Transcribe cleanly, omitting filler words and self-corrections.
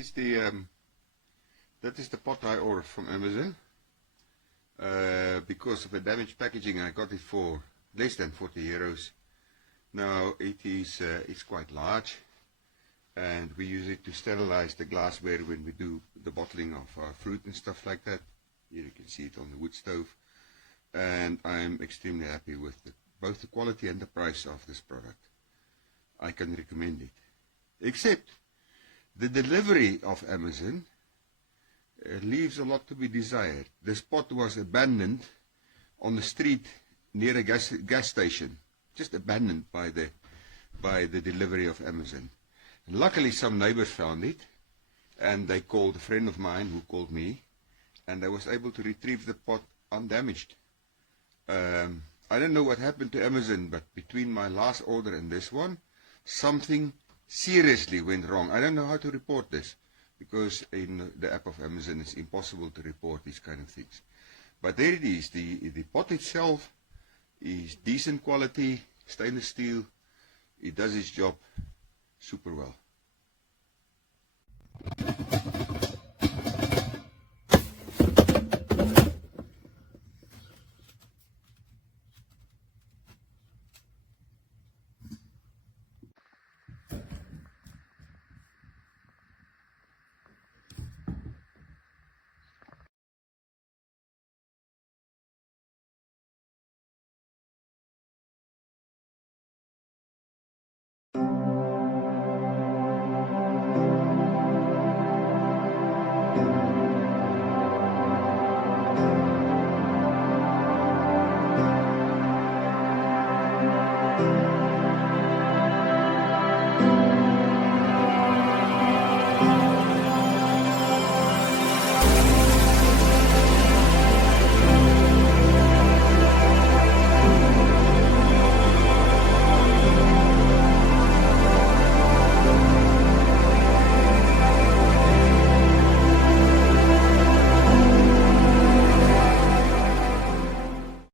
is the pot I ordered from Amazon. Because of a damaged packaging, I got it for less than 40 euros. Now it's quite large, and we use it to sterilize the glassware when we do the bottling of fruit and stuff like that. Here you can see it on the wood stove, and I'm extremely happy with both the quality and the price of this product. I can recommend it, except the delivery of Amazon leaves a lot to be desired. This pot was abandoned on the street near a gas station, just abandoned by the delivery of Amazon. And luckily some neighbors found it, and they called a friend of mine who called me, and I was able to retrieve the pot undamaged. I don't know what happened to Amazon, but between my last order and this one, something seriously went wrong. I don't know how to report this, because in the app of Amazon it's impossible to report these kind of things. But there it is. The pot itself is decent quality, stainless steel. It does its job super well.